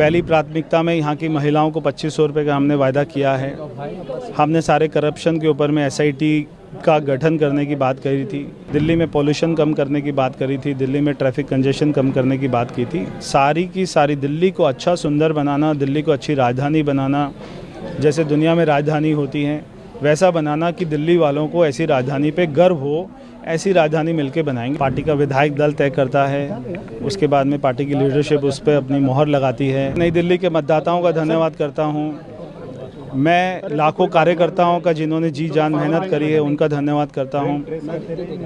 पहली प्राथमिकता में यहाँ की महिलाओं को 2500 रुपये का हमने वायदा किया है। हमने सारे करप्शन के ऊपर में एसआईटी का गठन करने की बात करी थी। दिल्ली में पोल्यूशन कम करने की बात करी थी। दिल्ली में ट्रैफिक कंजेशन कम करने की बात की थी। सारी की सारी दिल्ली को अच्छा सुंदर बनाना, दिल्ली को अच्छी राजधानी बनाना, जैसे दुनिया में राजधानी होती हैं वैसा बनाना कि दिल्ली वालों को ऐसी राजधानी पे गर्व हो, ऐसी राजधानी मिलके बनाएंगे। पार्टी का विधायक दल तय करता है, उसके बाद में पार्टी की लीडरशिप उस पर अपनी मोहर लगाती है। नई दिल्ली के मतदाताओं का धन्यवाद करता हूँ। मैं लाखों कार्यकर्ताओं का जिन्होंने जी जान मेहनत करी है उनका धन्यवाद करता हूँ।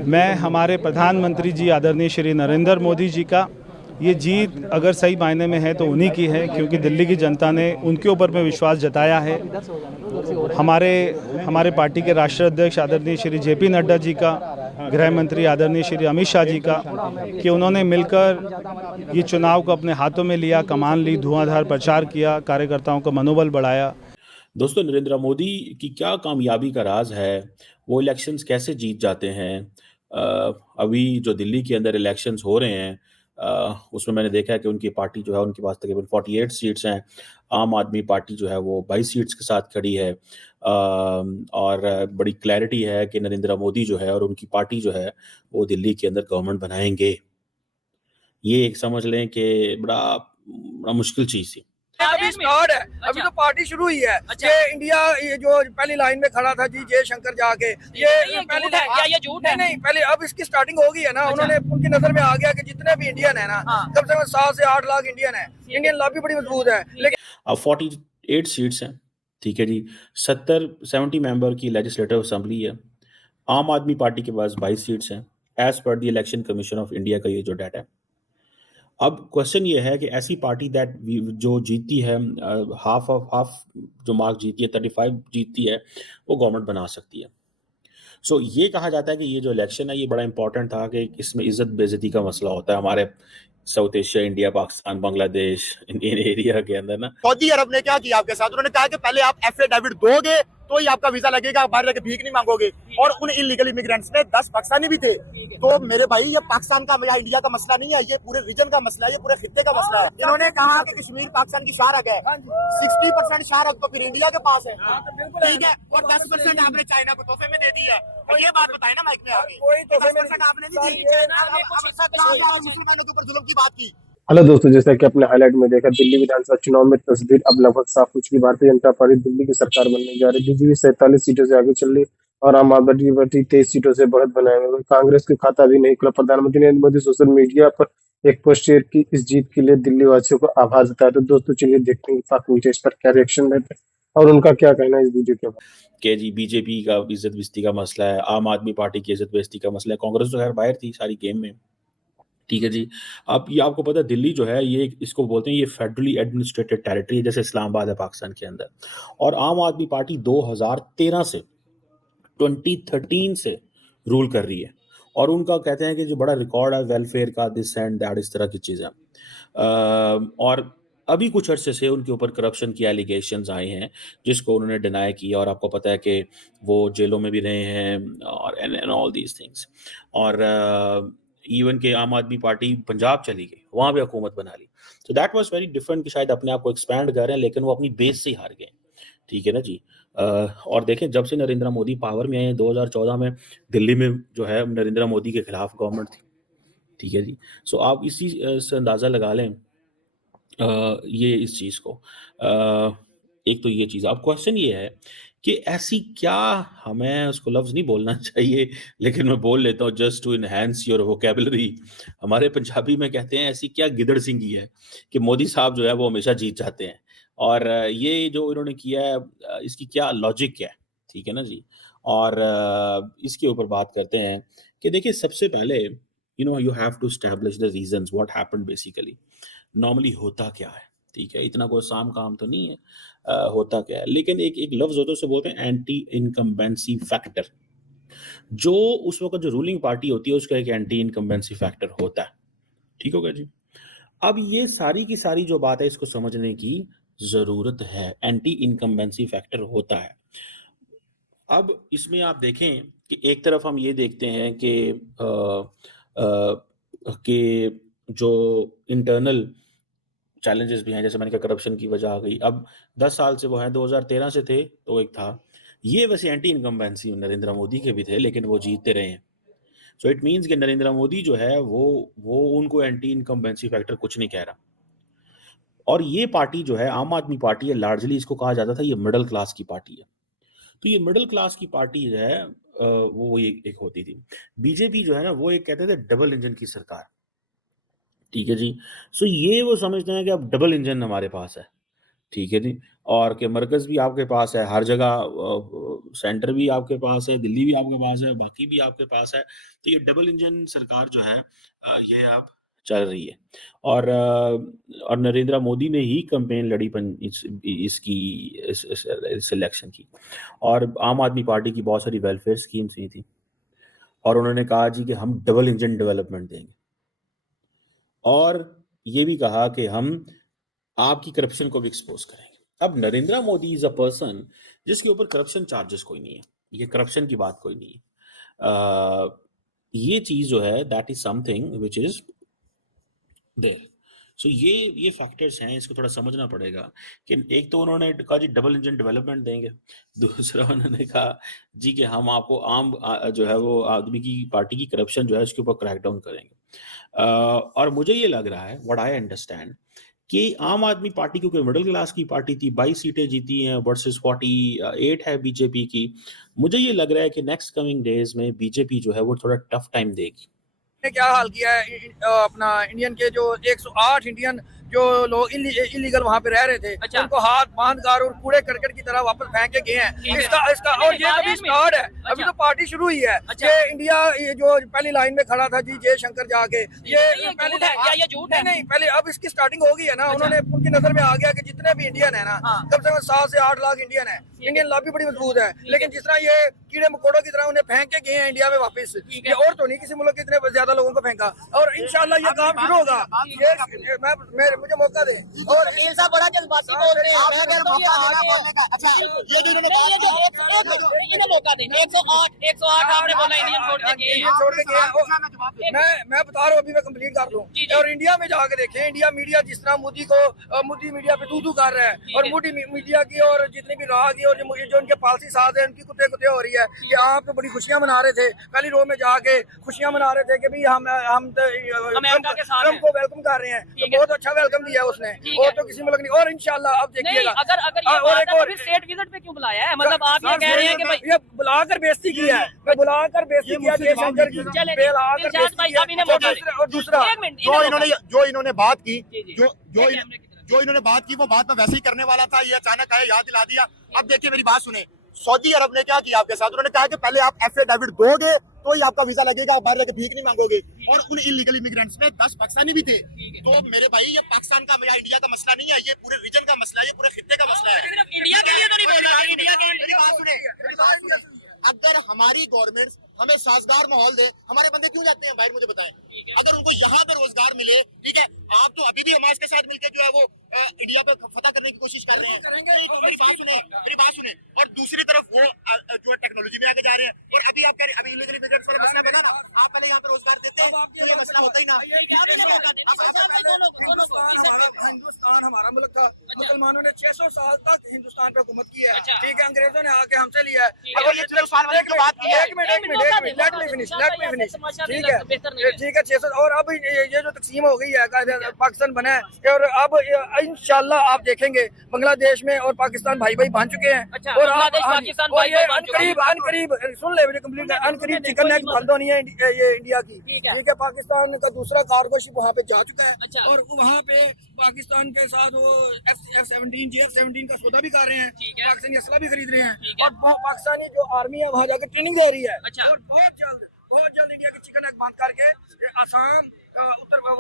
मैं हमारे प्रधानमंत्री जी आदरणीय श्री नरेंद्र मोदी जी का, ये जीत अगर सही मायने में है तो उन्हीं की है, क्योंकि दिल्ली की जनता ने उनके ऊपर में विश्वास जताया है। हमारे पार्टी के राष्ट्रीय अध्यक्ष आदरणीय श्री जेपी नड्डा जी का, गृह मंत्री आदरणीय श्री अमित शाह जी का, कि उन्होंने मिलकर ये चुनाव को अपने हाथों में लिया, कमान ली, धुआंधार प्रचार किया, कार्यकर्ताओं का मनोबल बढ़ाया। दोस्तों, नरेंद्र मोदी की क्या कामयाबी का राज है? वो इलेक्शंस कैसे जीत जाते हैं? अभी जो दिल्ली के अंदर इलेक्शंस हो रहे हैं उसमें मैंने देखा है कि उनकी पार्टी जो है उनके पास तकरीबन 48 सीट्स हैं। आम आदमी पार्टी जो है वो 22 सीट्स के साथ खड़ी है। और बड़ी क्लैरिटी है कि नरेंद्र मोदी जो है और उनकी पार्टी जो है वो दिल्ली के अंदर गवर्नमेंट बनाएंगे। ये एक समझ लें कि बड़ा मुश्किल चीज़ थी। अभी स्टार्ट है, अभी तो पार्टी शुरू हुई है। ये इंडिया, ये जो पहली लाइन में खड़ा था जी जयशंकर जाके, ये पहली झूठ है क्या? ये झूठ है? नहीं, पहले अब इसकी स्टार्टिंग हो गई है ना। उन्होंने, उनकी नजर में आ गया कि जितने भी इंडियन है ना, कम से कम 7 से 8 लाख इंडियन है। इंडियन लॉबी बड़ी मजबूत है। लेकिन अब 48 सीट्स हैं, ठीक है जी। 70 मेंबर की लेजिस्लेटिव असेंबली है। आम आदमी पार्टी के पास 22 सीट्स हैं as per the election commission of India का ये जो डाटा है। अब क्वेश्चन ये है कि ऐसी पार्टी जो जीतती है, हाफ जो मार्क जीती है, 35 जीतती है, वो गवर्नमेंट बना सकती है। सो ये कहा जाता है कि ये जो इलेक्शन है ये बड़ा इंपॉर्टेंट था कि इसमें इज्जत बेइज्जती का मसला होता है हमारे south Asia, India, Pakistan, Bangladesh, Indian area के अंदर ना। सऊदी अरब ने क्या किया आपके साथ? उन्होंने कहा कि पहले आप एफिडेविट दोगे तो ही आपका वीजा लगेगा, बाहर जाके भीख नहीं मांगोगे। और उन इलीगल इमिग्रेंट्स में 10 पाकिस्तानी भी थे। तो मेरे भाई, ये पाकिस्तान का या इंडिया का मसला नहीं है, ये पूरे रीजन का मसला है, ये पूरे खित्ते का मसला है। इन्होंने कहा कि कश्मीर पाकिस्तान की शारक है। 60% शारक तो फिर इंडिया के पास है, ठीक है, और 10% आपने चाइना को तोहफे में दे दी है। और ये बात बताए ना माइक में आगे, कोई तोहफे में आपने नहीं दी, मुसलमानों के ऊपर जुल्म की बात की। हेलो दोस्तों, जैसा कि आपने हाईलाइट में देखा, दिल्ली विधानसभा चुनाव में तस्वीर अब लगभग साफ हो चुकी। भारतीय जनता पार्टी दिल्ली की सरकार बनने जा रही है। बीजेपी 47 सीटों से आगे चल रही और आम आदमी पार्टी 23 सीटों से बढ़त बनाएंगे। कांग्रेस का खाता भी नहीं खुला। प्रधानमंत्री नरेंद्र मोदी सोशल मीडिया पर एक पोस्ट शेयर की इस जीत के लिए दिल्ली वासियों को आभार जताया। तो दोस्तों चलिए देखते हैं पाक मीडिया इस पर क्या रिएक्शन देते हैं और उनका क्या कहना है इस वीडियो के बाद। कि जी बीजेपी का इज्जत बेइज्जती का मसला है, आम आदमी पार्टी की इज्जत बेइज्जती का मसला है। कांग्रेस तो खैर बाहर थी सारी गेम में, ठीक है जी। अब ये आपको पता है दिल्ली जो है ये इसको बोलते हैं, ये फेडरली एडमिनिस्ट्रेटेड टेरिटरी है, जैसे इस्लामाबाद है पाकिस्तान के अंदर। और आम आदमी पार्टी 2013 से 2013 से रूल कर रही है और उनका कहते हैं कि जो बड़ा रिकॉर्ड है वेलफेयर का, दिस एंड दैट, इस तरह की चीज़ें। और अभी कुछ अरसे से उनके ऊपर करप्शन की एलिगेशंस आए हैं जिसको उन्होंने डिनाई किया, और आपको पता है कि वो जेलों में भी रहे हैं और एंड ऑल दीज थिंग्स। और इवन के आम आदमी पार्टी पंजाब चली गई, वहाँ भी हुकूमत बना ली। तो दैट वाज वेरी डिफरेंट कि शायद अपने आप को एक्सपैंड कर रहे हैं, लेकिन वो अपनी बेस से ही हार गए, ठीक है ना जी। और देखें जब से नरेंद्र मोदी पावर में आए हैं 2014 में, दिल्ली में जो है नरेंद्र मोदी के खिलाफ गवर्नमेंट थी, ठीक है जी। सो आप इसी से अंदाज़ा लगा लें ये इस चीज़ को। एक तो ये चीज़। अब क्वेश्चन ये है कि ऐसी क्या, हमें उसको लफ्ज़ नहीं बोलना चाहिए लेकिन मैं बोल लेता हूँ just to enhance your vocabulary. हमारे पंजाबी में कहते हैं ऐसी क्या गिदड़ सिंगी है कि मोदी साहब जो है वो हमेशा जीत जाते हैं। और ये जो इन्होंने किया है इसकी क्या लॉजिक है, ठीक है ना जी। और इसके ऊपर बात करते हैं कि देखिए सबसे पहले you have to establish the reasons what happened basically. Normally होता क्या है, ठीक है, इतना कोई आसान काम तो नहीं है। होता क्या है, लेकिन एक एक लफ्ज होता है उसे बोलते हैं एंटी इनकम्बेंसी फैक्टर। जो उस वक्त जो रूलिंग पार्टी होती है उसका एक एंटी इनकम्बेंसी फैक्टर होता है, ठीक हो गया जी। अब ये सारी की सारी जो बात है इसको समझने की जरूरत है। एंटी इनकम्बेंसी फैक्टर होता है। अब इसमें आप देखें कि एक तरफ हम ये देखते हैं कि जो इंटरनल चैलेंजेस भी हैं, जैसे मैंने कहा करप्शन की वजह आ गई। अब 10 साल से वो हैं, 2013 से थे तो एक था। ये वैसे एंटी इनकम्बेंसी नरेंद्र मोदी के भी थे, लेकिन वो जीतते रहे हैं। सो इट मीन्स कि नरेंद्र मोदी जो है वो उनको एंटी इनकम्बेंसी फैक्टर कुछ नहीं कह रहा। और ये पार्टी जो है आम आदमी पार्टी है, लार्जली इसको कहा जाता था ये मिडिल क्लास की पार्टी है। तो ये मिडिल क्लास की पार्टी जो है वो एक होती थी। बीजेपी जो है ना वो एक कहते थे डबल इंजन की सरकार, ठीक है जी। सो ये वो समझते हैं कि अब डबल इंजन हमारे पास है, ठीक है जी। और कि मरकज़ भी आपके पास है, हर जगह सेंटर भी आपके पास है, दिल्ली भी आपके पास है, बाकी भी आपके पास है। तो ये डबल इंजन सरकार जो है ये अब चल रही है। और नरेंद्र मोदी ने ही कैंपेन लड़ी इस इलेक्शन की। और आम आदमी पार्टी की बहुत सारी वेलफेयर स्कीम्स ही थी, और उन्होंने कहा जी कि हम डबल इंजन डेवलपमेंट देंगे, और ये भी कहा कि हम आपकी करप्शन को भी एक्सपोज करेंगे। अब Narendra Modi is a person जिसके ऊपर करप्शन चार्जेस कोई नहीं है, ये करप्शन की बात कोई नहीं है। ये चीज जो है that is something which is there. So ये फैक्टर्स हैं, इसको थोड़ा समझना पड़ेगा कि एक तो उन्होंने कहा जी डबल इंजन डेवलपमेंट देंगे, दूसरा उन्होंने कहा जी कि हम आपको जो है वो आदमी की पार्टी की करप्शन जो है उसके ऊपर क्रैकडाउन करेंगे। और मुझे ये लग रहा है, व्हाट आई अंडरस्टैंड, कि आम आदमी पार्टी क्योंकि मिडिल क्लास की पार्टी थी, 22 सीटें जीती हैं वर्सेस 48 है बीजेपी की। मुझे ये लग रहा है कि नेक्स्ट कमिंग डेज में बीजेपी जो है वो थोड़ा टफ टाइम देगी। ने क्या हाल किया है अपना इंडियन के जो 108 इंडियन जो लोग इलीगल वहाँ पे रह रहे थे, अच्छा। उनको हाथ बांधकर और कूड़े करकट की तरह वापस फेंक के गए हैं। इसका और ये अभी स्टार्ट है, अभी अच्छा। तो पार्टी शुरू हुई है। अच्छा। ये इंडिया ये जो पहली लाइन में खड़ा था जी जयशंकर जाके, ये झूठ है या ये झूठ है? नहीं पहले अब इसकी स्टार्टिंग हो गई है ना। उन्होंने उनकी नजर में आ गया कि जितने भी इंडियन है ना, हाँ। कम से कम 7 से 8 लाख इंडियन है। इंडियन लॉबी बड़ी मजबूत है, लेकिन जिस तरह ये कीड़े मकोड़ों की तरह उन्हें फेंक के गए हैं इंडिया में वापस, ये और तो नहीं किसी मुल्क के इतने ज्यादा लोगों को फेंका। और इंशाल्लाह ये काम शुरू होगा। मुझे मौका दे। और ऐसा बड़ा जज्बाती बोल रहे हैं, मैं कहता हूं ये आगे अच्छा ये जो इन्होंने नहीं, ये जो इन्हें मौका दें। 108 आपने बोला इंडियन छोड़ के गए हैं। छोड़ के गया। मैं बता रहा हूँ, अभी मैं कंप्लीट कर लूँ। जी, जी। और इंडिया में जाके देखें, इंडिया मीडिया जिस तरह मोदी मीडिया पे तू कर रहा है, और मोदी मीडिया की और जितनी भी राह की और जो उनके पॉलिसी साथ है उनकी कुत्ते हो रही है। ये आप तो बड़ी खुशियां मना रहे थे, पहली रो में जाके खुशियां मना रहे थे कि भाई हम अमेरिका के साथ हैं। को वेलकम कर रहे हैं। तो बहुत अच्छा वेलकम दिया उसने, और तो किसी मुल्क नहीं। और इंशाल्लाह अब नहीं, देखिएगा। अगर ये और बात एक है तो और फिर स्टेट विजिट पे क्यों बुलाया है? मतलब आप ये कह रहे हैं कि भाई ये बुलाकर बेइज्जती किया है, मैं बुलाकर बेइज्जती किया जयशंकर की, चले बुलाकर दिलशाद भाई साहब इन्हें मौका दें। और दूसरा एक मिनट, इन्हें मौका दें। जो इन्होंने बात की, जी, जी। जो इन्होंने बात की वो बात मैं वैसे ही करने वाला था, ये अचानक आया याद दिला दिया। अब देखिए मेरी बात सुने, सऊदी अरब ने क्या किया आपके साथ? उन्होंने कहा कि पहले आप एफिडेविट दोगे तो ही आपका वीजा लगेगा, बाहर जाके भीख नहीं मांगोगे। और उन इलीगल इमिग्रेंट्स में 10 पाकिस्तानी भी थे। तो मेरे भाई ये पाकिस्तान का या इंडिया का मसला नहीं है, ये पूरे रीजन का मसला है, ये पूरे खित्ते का मसला है। सिर्फ इंडिया के लिए तो नहीं बोल रहा, इंडिया के मेरी बात सुने, अगर हमारी गवर्नमेंट हमें साजगार माहौल दे, हमारे बंदे क्यों जाते हैं बाहर? मुझे बताएं। अगर उनको यहाँ पे रोजगार मिले, ठीक है, आप तो अभी भी हमारे के साथ मिलकर जो है वो इंडिया पे फतह करने की कोशिश कर रहे हैं। नहीं, तो मेरी बात सुने। और दूसरी तरफ वो जो है टेक्नोलॉजी में आगे जा रहे हैं। और अभी आप कह रहे हैं अभी इलीगल इमिग्रेंट्स वाला मसला बता ना, आप पहले यहाँ पे रोजगार देते हैं तो ये मसला होता ही ना। हिंदुस्तान हमारा मुल्क था, मुसलमानों ने 600 साल तक हिंदुस्तान पे हुकूमत की है, अच्छा। ठीक है। अंग्रेजों ने आके हमसे लिया है। अगर ये चलो सवाल वाली जो बात की है, एक मिनट लेट मी फिनिश, ठीक है 600। और अब ये जो तकसीम हो गई है, पाकिस्तान बना है, और अब इंशाल्लाह आप देखेंगे बांग्लादेश में और पाकिस्तान भाई बन चुके हैं। अच्छा, और बांग्लादेश पाकिस्तान भाई बन चुके हैं। अनकरीब सुन ले मुझे कंप्लीट, अनकरीब चिकन नेक बंद होनी है ये इंडिया की, ठीक है। ठीक है। पाकिस्तान का दूसरा कार्गो शिप वहाँ पे जा चुका है, अच्छा। और वहाँ पे पाकिस्तान के साथ वो F-17 JF-17 का सौदा भी कर रहे हैं, ठीक है। पाकिस्तानी असला भी खरीद रहे हैं, ठीक है। और पाकिस्तानी जो आर्मी है वहाँ जाकर ट्रेनिंग दे रही है। अच्छा। और बहुत जल्द इंडिया की चिकन नेक बंद करके आसाम उत्तर वो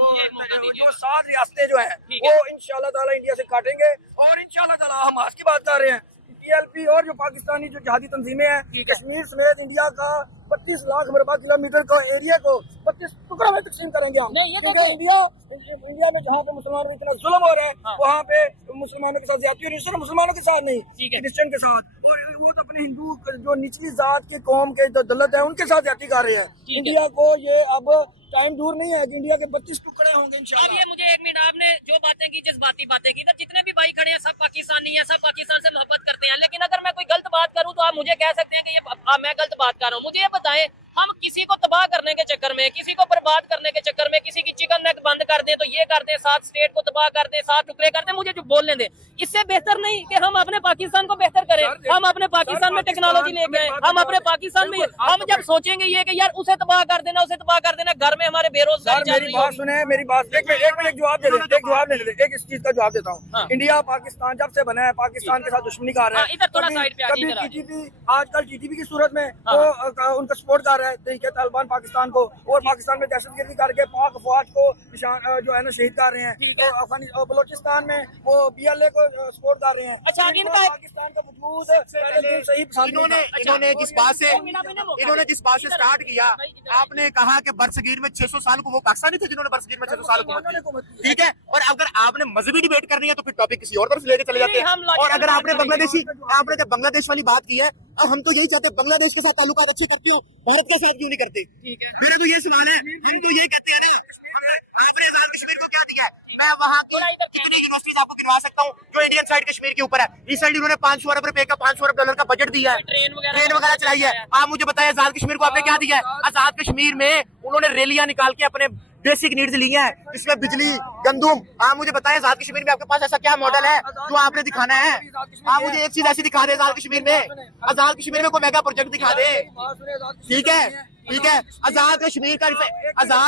जो 7 रियासतें जो है ठीक है। वो इंशाल्लाह ताला इंडिया से काटेंगे। और इंशाल्लाह ताला हम आज की बात कर रहे हैं, TLP और जो पाकिस्तानी जो जहादी तंजीमें हैं, कश्मीर समेत इंडिया का 25 लाख मरबा किलोमीटर का एरिया को 25 टुकड़ा में तकसीम करेंगे हम। नहीं, ये तो क्योंकि इंडिया में जहाँ पे मुसलमानों पर इतना जुल्म हो रहा है, हाँ। वहाँ पे मुसलमानों के साथ ज्यादती हो रही है, सिर्फ मुसलमानों के साथ नहीं, ठीक है। क्रिश्चियन के साथ, और वो तो अपने हिंदू जो निचली जात के कौम के जो दलत है उनके साथ ज्यादती कर रहे हैं। ठीक है। इंडिया को ये अब टाइम दूर नहीं है कि इंडिया के 32 टुकड़े होंगे अब इंशाल्लाह। ये मुझे 1 मिनट, आपने जो बातें की, जज्बाती बातें की, इधर जितने भी भाई खड़े हैं सब पाकिस्तानी हैं, सब पाकिस्तान से मोहब्बत करते हैं, लेकिन अगर मैं कोई गलत बात करूं तो आप मुझे कह सकते हैं कि ये मैं गलत बात कर रहा हूं। मुझे ये बताएं, हम किसी को तबाह करने के चक्कर में, किसी को बर्बाद करने के चक्कर में, किसी की चिकन नेक बंद कर दें तो ये कर दें, 7 स्टेट को तबाह कर दें, 7 टुकड़े कर दें, मुझे जो बोलने दें। इससे बेहतर नहीं कि हम अपने पाकिस्तान को बेहतर करें, हम अपने पाकिस्तान में टेक्नोलॉजी लेके आए, हम अपने पाकिस्तान में, हम जब सोचेंगे ये कि यार उसे तबाह कर देना, उसे तबाह कर देना, घर में हमारे बेरोजगारी चल मेरी रही बात होगी। सुने, मेरी बात एक मिनट जवाब दे दे, एक जवाब दे दे, एक इस चीज का जवाब देता हूँ। हाँ। इंडिया पाकिस्तान जब से बना है, पाकिस्तान के साथ दुश्मनी कर रहा हाँ, है। इधर थोड़ा कभी- साइड पे आ जाइए, कभी इधर आ जाइए। TTP, आजकल TTP की सूरत में हाँ। वो उनका सपोर्ट कर रहा है, तहरीक तालिबान पाकिस्तान को, और पाकिस्तान में दहशतगर्दी करके पाक फौज को जो है ना शहीद कर रहे हैं। तो अफगानिस्तान, बलोचिस्तान में वो BLA को सपोर्ट कर रहे हैं। अच्छा, अब इनका पाकिस्तान का वजूद पहले दिन से ही पसंद इन्होंने नहीं था। इन्होंने जिस बात से स्टार्ट किया, आपने कहा कि बरसगीर में 600 साल को वो पाकिस्तानी थे जिन्होंने बरसगीर में 600 साल हुकूमत की, ठीक है। और अगर आपने मजहबी डिबेट करनी है तो फिर टॉपिक किसी और तरफ लेके चले जाते हम हैं। और अगर आपने आपने जब बांग्लादेश वाली बात की है, अब हम तो यही चाहते हैं बांग्लादेश के साथ ताल्लुकात अच्छे करते हो, भारत के साथ क्यों नहीं करते? मेरा तो ये सवाल है, हम तो ये कहते हैं ना, आपने आजाद कश्मीर को क्या दिया है? मैं वहाँ की कितनी यूनिवर्सिटीज आपको गिनवा सकता हूँ जो इंडियन साइड कश्मीर के ऊपर है। रिसेंटली उन्होंने 500 अरब रुपए का, 500 अरब डॉलर का बजट दिया है, ट्रेन वगैरह चलाई है। आप मुझे बताएं आजाद कश्मीर को आपने क्या दिया है? आजाद कश्मीर में उन्होंने रैलियां निकाल के अपने बेसिक नीड्स ली हैं, इसमें बिजली, गंदुम। आप मुझे बताएं आजाद कश्मीर में आपके पास ऐसा क्या मॉडल है जो आपने दिखाना है? आप मुझे एक चीज ऐसी दिखा दे आजाद कश्मीर में, आजाद कश्मीर में कोई मेगा प्रोजेक्ट दिखा दे, ठीक है, ठीक है। आजाद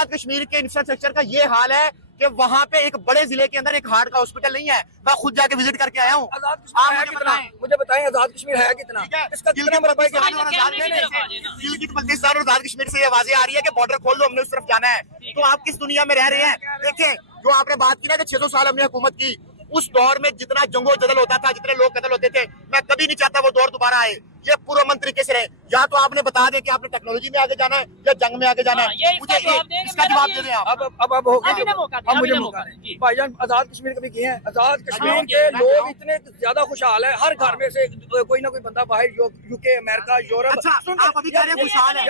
कश्मीर के इंफ्रास्ट्रक्चर का ये हाल है कि वहाँ पे एक बड़े जिले के अंदर एक हार्ट का हॉस्पिटल नहीं है। मैं खुद जाके विजिट करके आया हूँ। आजाद कश्मीर है कितना? मुझे बताएं आजाद कश्मीर है कितना? इसका कितना मरबा है? बल्तिस्तान और आजाद कश्मीर से ये आवाजें आ रही है कि बॉर्डर खोल दो, हमने उस तरफ जाना है। तो आप किस दुनिया में रह रहे हैं? देखें, जो आपने बात की ना कि 600 साल हमने हुकूमत की, उस दौर में जितना जंगो जदल होता था, जितने लोग कत्ल होते थे, मैं कभी नहीं चाहता वो दौर दोबारा आए। ये पुरअमन तरीके से रहे। या तो आपने बता दें कि आपने टेक्नोलॉजी में आगे जाना है या जंग में आगे जाना है। मुझे इसका जवाब दे दें आप। अब हो गया, अब मुझे मौका दें। भाईजान आजाद कश्मीर कभी किए हैं? आजाद कश्मीर के लोग इतने ज्यादा खुशहाल है, हर घर में से कोई ना कोई बंदा बाहर, UK, अमेरिका, यूरोप। अच्छा, आप अभी कह रहे हैं खुशहाल है।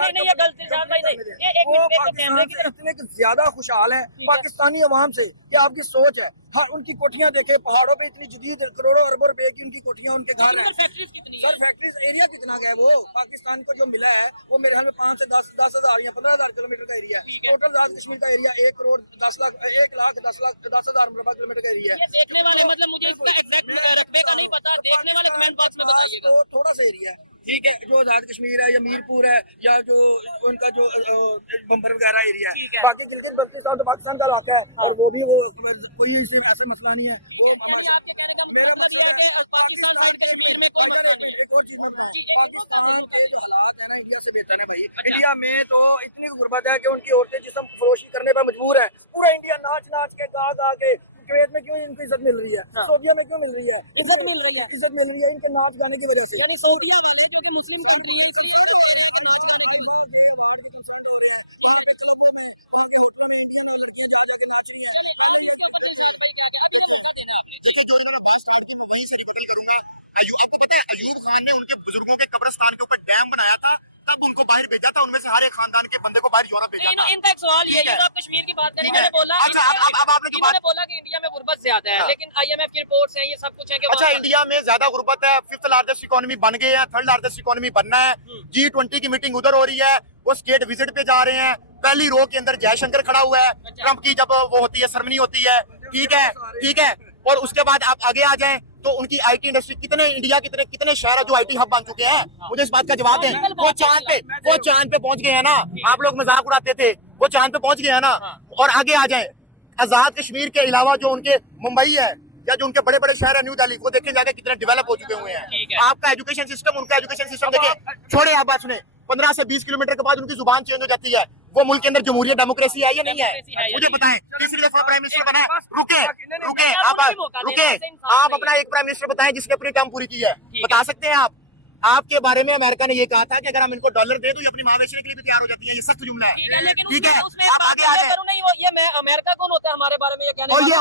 इतने ज्यादा खुशहाल है पाकिस्तानी अवाम से, क्या आपकी सोच है? हर उनकी कोठियां देखे, पहाड़ों पे इतनी जदीद करोड़ों अरबों रुपए की उनकी कोठियां, उनके घर हैं। सर फैक्ट्रीज एरिया कितना गया? वो पाकिस्तान को जो मिला है वो मेरे ख्याल में 5 से 10,000 या 15,000 किलोमीटर का एरिया है। टोटल आजाद कश्मीर का एरिया 1 करोड़ 10 लाख 10,000 मुरबा किलोमीटर का एरिया है। देखने वाले, मतलब मुझे इसका एग्जैक्ट रकबे का नहीं पता, देखने वाले कमेंट बॉक्स में बताइएगा। तो थोड़ा सा एरिया है, ठीक है, जो आजाद कश्मीर है या मीरपुर है या जो उनका जो बम्बर वगैरह एरिया है। बाकी गिलगित बल्तिस्तान तो पाकिस्तान का इलाका है, और वो भी वो कोई ऐसा मसला नहीं है। वो मेरा मतलब है पाकिस्तान एक और चीज पाकिस्तान के जो हालात है ना इंडिया से बेहतर है भाई। इंडिया में तो इतनी गुर्बत है कि उनकी औरतें जिस्म फरोशी करने पर मजबूर है। पूरा इंडिया नाच नाच के गा गा के, कुवैत में क्यों इनको इज्जत मिल रही है, सऊदीया में क्यों मिल रही है? इज्जत मिल रही है इनके नाच गाने की वजह से। आपको पता है अयूब खान ने उनके बुजुर्गों के कब्रिस्तान के ऊपर डैम बनाया था, तब उनको बाहर भेजा था, उनमें से हर एक खानदान के बंदे को बाहर यूरोप भेजा था। इनका एक सवाल ये है, आप कश्मीर की बात करें, इन्होंने बोला, अच्छा, अब आपने जो इन्होंने बोला कि इंडिया में गुर्बत ज्यादा है, लेकिन IMF की रिपोर्ट्स हैं, ये सब कुछ है कि अच्छा, इंडिया में ज्यादा गुर्बत है, 5th लार्जेस्ट इकोनॉमी बन गए हैं, 3rd लार्जेस्ट इकोनॉमी बनना है। G20 की मीटिंग उधर हो रही है, वो स्टेट विजिट पे जा रहे हैं। पहली रो के अंदर जयशंकर खड़ा हुआ है, ट्रंप की जब वो होती है सेरेमनी होती है, ठीक है, ठीक है। और उसके बाद आप आगे आ जाएं तो उनकी IT इंडस्ट्री, कितने शहर है जो IT हब बन चुके हैं? मुझे इस बात का जवाब दें। वो चांद पे पहुंच गए हैं ना। आप लोग मजाक उड़ाते थे, वो चांद पे पहुंच गए हैं ना। और आगे आ जाएं, आजाद कश्मीर के अलावा जो उनके मुंबई है या जो उनके बड़े बड़े शहर है न्यू दिल्ली, वो देखे जाके कितने डेवलप हो चुके हुए हैं। आपका एजुकेशन सिस्टम, उनका एजुकेशन सिस्टम देखे, छोड़े आप बात सुने, 15 से 20 किलोमीटर के बाद उनकी जुबान चेंज हो जाती है। वो मुल्क के अंदर जमहूरियत डेमोक्रेसी है या नहीं है? मुझे बताएं, तीसरी दफा प्राइम मिनिस्टर बना है। रुके आप अपना एक प्राइम मिनिस्टर बताएं जिसने अपनी टर्म पूरी की है, बता सकते हैं आप? आपके बारे में अमेरिका ने ये कहा था कि अगर हम इनको डॉलर दे तो ये अपनी माँ बेचने के लिए भी तैयार हो जाती है। ये सख्त जुमला है, ठीक है। आप आगे आ जाए। नहीं, वो ये मैं अमेरिका कौन होता है हमारे बारे में ये कहने? और ये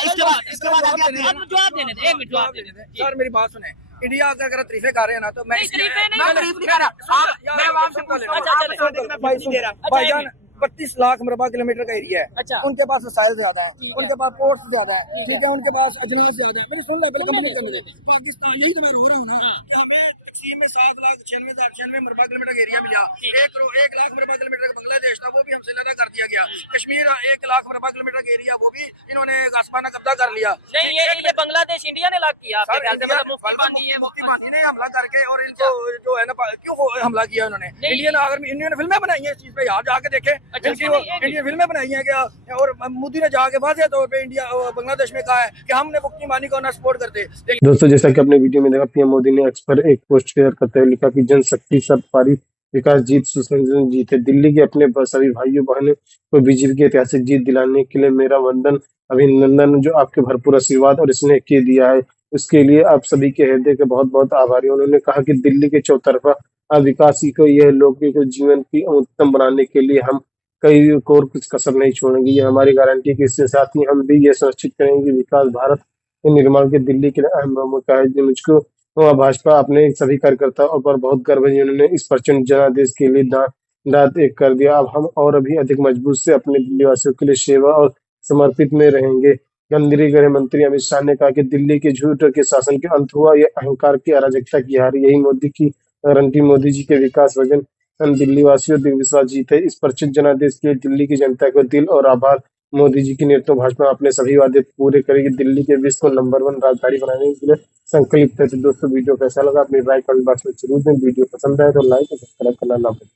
इसके बाद इसके बाद जवाब देने दे, 1 मिनट जवाब देने दे। सर मेरी बात सुने, इंडिया अगर तारीफे कर रहे हैं ना तो मैं नहीं, तारीफें नहीं, मैं तारीफ नहीं कर रहा। मैं आवाम से अच्छा, भाईजान 32 लाख मरबा किलोमीटर का एरिया है। अच्छा। उनके पास वसाइल ज्यादा है, उनके पास पोर्ट ज्यादा है, ठीक है, उनके पास अजनास ज्यादा है। मेरी सुन लो पहले कंप्लीट करने दे। पाकिस्तान, यही तो मैं रो रहा हूँ ना कि हमें तकसीम में 7,96,96 मरबा किलोमीटर का एरिया मिला। 1 लाख मरबा किलोमीटर का बांग्लादेश था, वो भी हमसे लड़ा कर दिया गया। कश्मीर 1 लाख मरबा किलोमीटर का एरिया, वो भी इन्होंने गासबाना कब्जा कर लिया। नहीं, ये बांग्लादेश इंडिया ने लाग किया आपके सर, ख्याल से, इंडिया- मतलब मुफ्ती बानी है मुफ्ती बानी ने हमला करके और इनको जो है ना क्यों हमला किया उन्होंने? इंडियन आर्मी, इंडियन फिल्में बनाई हैं इस चीज पे, यार जाके देखें। अच्छा, इनकी वो इंडियन फिल्में बनाई हैं क्या? और मोदी ने जाके वाज़ेह तौर पे इंडिया बांग्लादेश में कहा है कि हमने मुफ्ती बानी को ना सपोर्ट करते। दोस्तों, जैसा कि आपने वीडियो में देखा, पीएम मोदी ने एक्स पर एक पोस्ट शेयर करते हुए लिखा कि जनशक्ति सब पारी, विकास जीत, सुशासन जीत है। दिल्ली के अपने सभी भाइयों बहनों को बीजेपी की ऐतिहासिक जीत दिलाने के लिए मेरा वंदन, अभिनंदन। जो आपके भरपूर आशीर्वाद और स्नेह के दिया है, उसके लिए आप सभी के हृदय के बहुत बहुत आभारी। उन्होंने कहा कि दिल्ली के चौतरफा विकास को यह लोगों को जीवन की उत्तम बनाने के लिए हम कई और कुछ कसर नहीं छोड़ेंगे। ये हमारी गारंटी है। इसके साथ ही हम भी ये सुनिश्चित करेंगे कि विकास भारत के निर्माण के दिल्ली के लिए अहम भूमिका है। जो मुझको भाजपा अपने सभी कार्यकर्ताओं पर बहुत गर्व है, जिन्होंने इस प्रचंड जनादेश के लिए दांत एक कर दिया। अब हम और भी अधिक मजबूत से अपने दिल्ली वासियों के लिए सेवा और समर्पित में रहेंगे। केंद्रीय गृह मंत्री अमित शाह ने कहा कि दिल्ली के झूठ के शासन के अंत हुआ, यह अहंकार की अराजकता की हार, यही मोदी की गारंटी, मोदी जी के विकास वचन, हम दिल्ली वासियों दिव्य विश्वास जीते। इस प्रचंड जनादेश के लिए दिल्ली की जनता को दिल और आभार। मोदी जी के नेतृत्व भाजपा अपने सभी वादे पूरे करेगी। दिल्ली के विश्व को नंबर 1 राजधानी बनाने के लिए संकल्पित है। तो दोस्तों, वीडियो कैसा लगा अपनी राय कमेंट बॉक्स में जरूर दें। वीडियो पसंद आए तो लाइक और सब्सक्राइब करना ना भूलें।